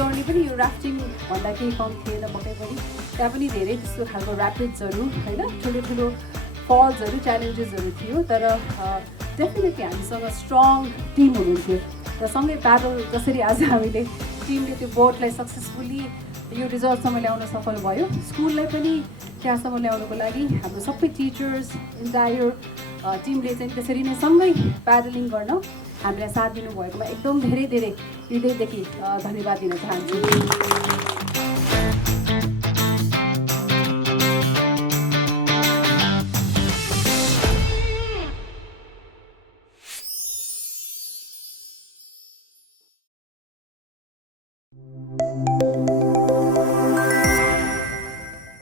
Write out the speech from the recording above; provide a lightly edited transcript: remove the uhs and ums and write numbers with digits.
Journey पनि यो rafting भन्दा केही कम थिएन पक्कै पनि। त्यहाँ पनि धेरै त्यस्तो खालको ऱ्यापिड्सहरू होइन ठुलो ठुलो फल्सहरू च्यालेन्जेसहरू थियो, तर डेफिनेटली हामीसँग स्ट्रङ टिम हुनुहुन्थ्यो र सँगै प्याडल जसरी आज हामीले टिमले त्यो बोटलाई सक्सेसफुल्ली यो रिजल्टसम्म ल्याउन सफल भयो। स्कुललाई पनि त्यहाँसम्म ल्याउनुको लागि हाम्रो सबै टिचर्स इन्टायर टिमले चाहिँ त्यसरी नै सँगै प्याडलिङ गर्न हामीलाई साथ दिनुभएकोमा एकदम धेरै धेरै हृदयदेखि धन्यवाद दिन चाहन्छु।